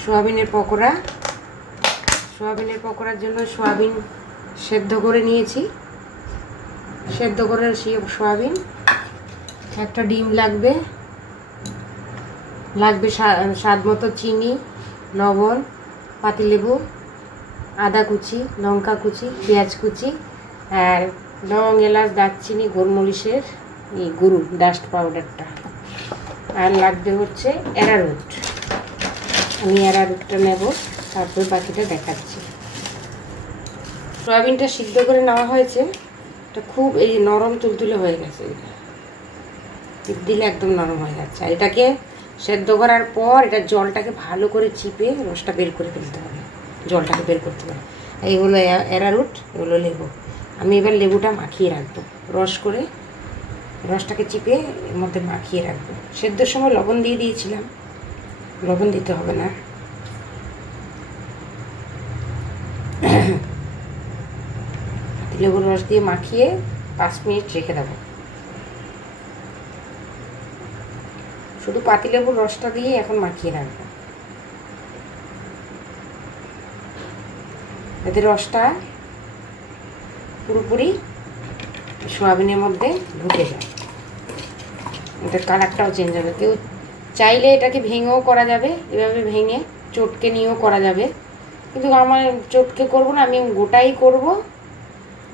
সোয়াবিনের পকোড়া। সোয়াবিনের পকোড়ার জন্য সোয়াবিন সেদ্ধ করে নিয়েছি। সেদ্ধ করে সোয়াবিন, একটা ডিম লাগবে, স্বাদ মতো চিনি, লবণ, পাতিলেবু, আদা কুচি, লঙ্কা কুচি, পেঁয়াজ কুচি, আর লং, এলাচ, দারচিনি, গোলমরিচের এই গুঁড়ো ডাস্ট পাউডারটা, আর লাগবে হচ্ছে অ্যারারুট। আমি অ্যারারুটটা নেব, তারপর বাকিটা দেখাচ্ছি। সয়াবিনটা সিদ্ধ করে নেওয়া হয়েছে, এটা খুব এই নরম তুলতুলে হয়ে গেছে, দিলে একদম নরম হয়ে যাচ্ছে। আর এটাকে সেদ্ধ করার পর এটা জলটাকে ভালো করে চিপে রসটা বের করে ফেলতে হবে, জলটাকে বের করতে হবে। এই হলো অ্যারারুট, এগুলো লেবু। আমি এবার লেবুটা মাখিয়ে রাখবো, রসটাকে চিপে এর মধ্যে মাখিয়ে রাখবো। সেদ্ধর সময় লবণ দিয়ে দিয়েছিলাম, লবণ দিতে হবে না। লেবুর রস দিয়ে মাখিয়ে 5 মিনিট রেখে দেবো। শুধু পাতিলেবুর রসটা দিয়ে এখন মাখিয়ে রাখবো, এতে রসটা পুরোপুরি সোয়াবিনের মধ্যে ঢুকে যায়, এটার কালারটাও চেঞ্জ হবে। কেউ চাইলে এটাকে ভেঙেও করা যাবে, এভাবে ভেঙে চটকে নিয়েও করা যাবে, কিন্তু আমার চটকে করব না, আমি গোটাই করব।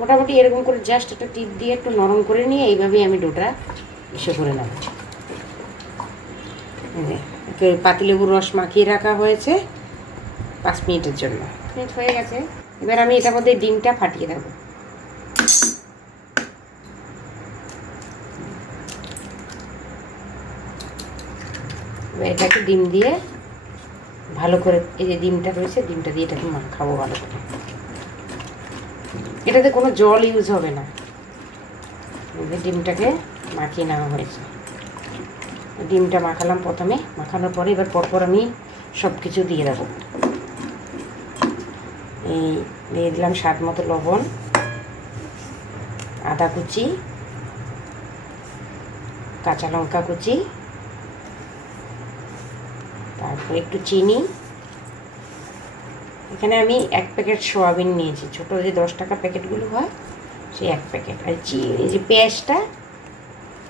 মোটামুটি এরকম করে জাস্ট একটা টিপ দিয়ে একটু নরম করে নিয়ে এইভাবেই আমি ডোটা এসে করে নেব। পাতিলেবুর রস মাখিয়ে রাখা হয়েছে 5 মিনিটের জন্য। মিনিট হয়ে গেছে, এবার আমি এটার মধ্যে ডিমটা ফাটিয়ে দেবো। এটাকে ডিম দিয়ে ভালো করে, এই যে ডিমটা রয়েছে, ডিমটা দিয়ে এটাকে মাখাবো ভালো করে। এটাতে কোনো জল ইউজ হবে না, ডিমটাকে মাখিয়ে নেওয়া হয়েছে। ডিমটা মাখালাম প্রথমে, মাখানোর পরে এবার পরপর আমি সব কিছু দিয়ে দেবো। এই দিয়ে দিলাম স্বাদ মতো লবণ, আদা কুচি, কাঁচা লঙ্কা কুচি, তারপর একটু চিনি। এখানে আমি 1 প্যাকেট সোয়াবিন নিয়েছি, ছোটো যে 10 টাকা প্যাকেটগুলো হয় সেই 1 প্যাকেট। আর এই যে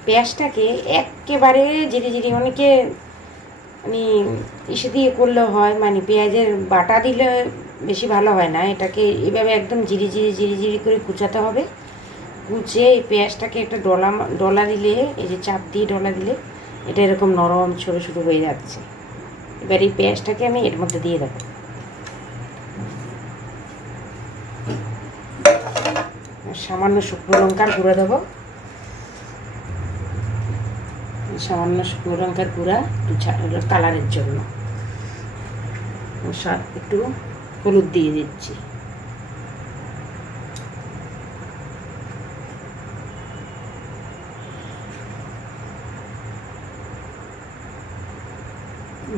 পেঁয়াজটাকে একেবারে জিরি অনেকে মানে ইসে দিয়ে করলেও হয়, মানে পেঁয়াজের বাটা দিলে বেশি ভালো হয় না, এটাকে এইভাবে একদম জিরি করে কুচাতে হবে। কুচে এই পেঁয়াজটাকে একটা ডলা দিলে, এই যে চাপ দিয়ে ডলা দিলে এটা এরকম নরম ছোটো হয়ে যাচ্ছে। এবার এই পেঁয়াজটাকে আমি এর মধ্যে দিয়ে দেবো। সামান্য শুকনো লঙ্কার গুঁড়া দেবো, সামান্য শুকনো লঙ্কার গুঁড়া একটু কালারের জন্য। স্বাদ একটু হলুদ দিয়ে দিচ্ছি।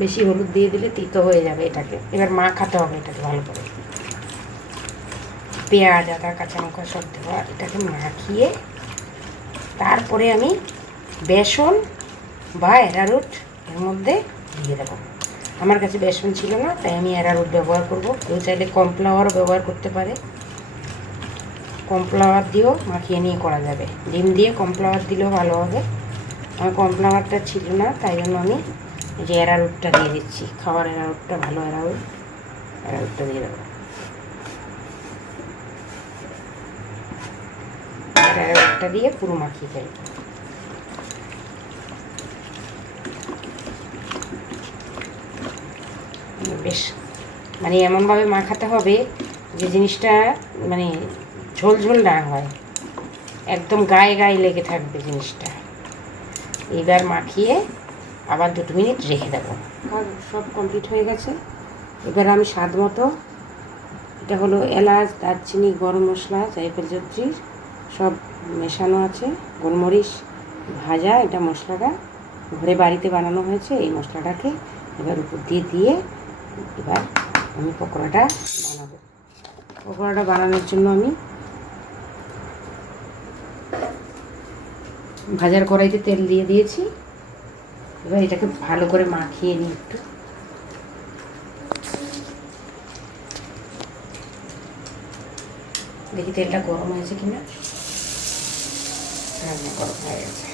বেশি হলুদ দিয়ে দিলে তিতো হয়ে যাবে এটাকে। এবার মাখাতে হবে এটাকে ভালো করে, পেঁয়াজ, আদা, কাঁচা লঙ্কা সব দেওয়া, এটাকে মাখিয়ে তারপরে আমি বেসন বা অ্যারারুট এর মধ্যে দিয়ে দেবো। আমার কাছে বেসন ছিল না, তাই আমি অ্যারারুট ব্যবহার করব। কেউ চাইলে কর্নফ্লাওয়ারও ব্যবহার করতে পারে, কর্নফ্লাওয়ার দিয়েও মাখিয়ে নিয়ে করা যাবে। ডিম দিয়ে কর্নফ্লাওয়ার দিলেও ভালো হবে। আমার কর্নফ্লাওয়ারটা ছিল না, তাই জন্য আমি এই যে অ্যারারুটটা দিয়ে দিচ্ছি, খাওয়ার অ্যারারুটটা, ভালো অ্যারারুটটা দিয়ে দেবো। অ্যারারুটটা দিয়ে পুরো মাখিয়ে ফেলবো। বেশ মানে এমনভাবে মাখাতে হবে যে জিনিসটা মানে ঝোল না হয়, একদম গায়ে লেগে থাকবে জিনিসটা। এবার মাখিয়ে আবার 2 মিনিট রেখে দেবো। সব কমপ্লিট হয়ে গেছে। এবার আমি স্বাদ মতো, এটা হলো এলাচ, দারচিনি, গরম মশলা, জায়ফল, জয়িত্রী সব মেশানো আছে, গোলমরিচ ভাজা। এটা মশলাটা ঘরে বাড়িতে বানানো হয়েছে। এই মশলাটাকে এবার উপর দিয়ে এবার আমি পকোড়াটা বানাবো। পকোড়াটা বানানোর জন্য আমি ভাজার কড়াইতে তেল দিয়ে দিয়েছি। এবার এটাকে ভালো করে মাখিয়ে নিই একটু। দেখি তেলটা গরম হয়েছে কিনা। হ্যাঁ, গরম হয়ে গেছে।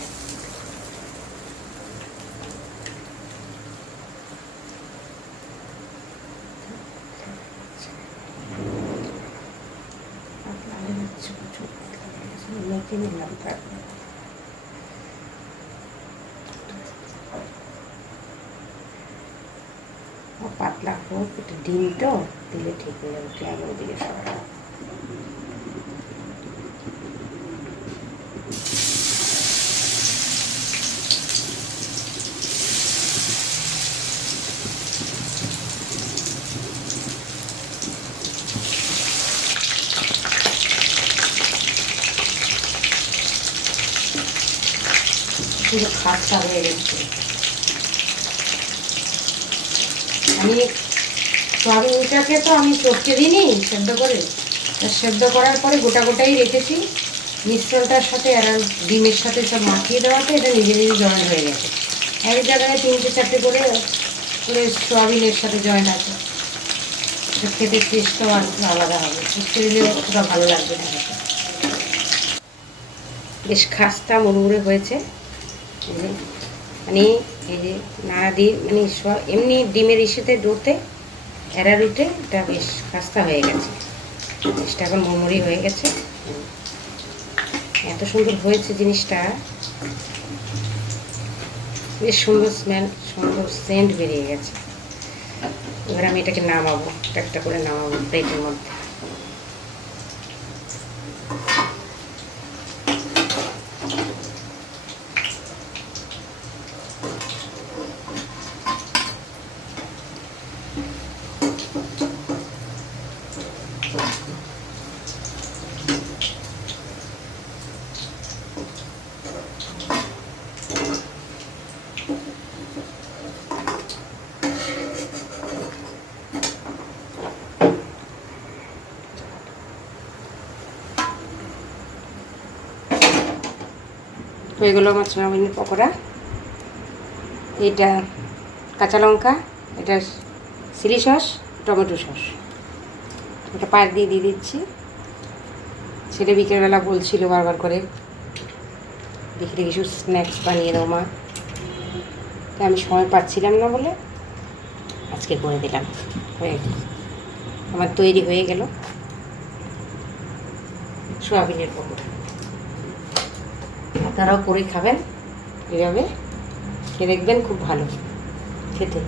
মেখে নিলাম, পাতলা হোক, একটু ডিম তো দিলে ঠিক হয়ে যাবে। কেমন দিলে সবাই পুরো খাস্তা হয়ে গেছে। আমি সয়াবিনটাকে তো আমি চটকে দিইনি সেদ্ধ করে, সেদ্ধ করার পরে গোটা গোটাই রেখেছি। মিশ্রণটার সাথে আর ডিমের সাথে সব মাখিয়ে দেওয়াতে এটা নিজে নিজে জয়েন হয়ে গেছে। এক জায়গায় 3-4টে করে করে সয়াবিনের সাথে জয়েন আছে। এটা খেতে টেস্টটাও আর একটু আলাদা হবে, চটকে দিলেও অতটা ভালো লাগবে না। বেশ খাস্তা মুড়মুড়ে হয়েছে। মানে এই যে নাড়া দিয়ে মানে এমনি ডিমের ইসেতে ডোতে অ্যারারুটে এটা বেশ খাস্তা হয়ে গেছে। জিনিসটা এখন মুড়মুড়ি হয়ে গেছে। এত সুন্দর হয়েছে জিনিসটা, বেশ সুন্দর স্মেল, সুন্দর সেন্ট বেরিয়ে গেছে। এবার আমি এটাকে নামাবো, একটা করে নামাবো প্লেটের মধ্যে। হয়ে গেলো আমার চাউমিনের পকোড়া। এটা কাঁচা লঙ্কা, এটা চিলি সস, টমেটো সস, এটা পার দিয়ে দিচ্ছি। ছেলে বিকেলবেলা বলছিল বারবার করে দেখি কিছু স্ন্যাক্স বানিয়ে দাও মা, তাই আমি সময় পাচ্ছিলাম না বলে আজকে করে দিলাম। হয়ে গেল, আমার তৈরি হয়ে গেল সোয়াবিনের পকোড়া। আপনারাও করে খাবেন, এভাবে খেয়ে দেখবেন, খুব ভালো খেতে।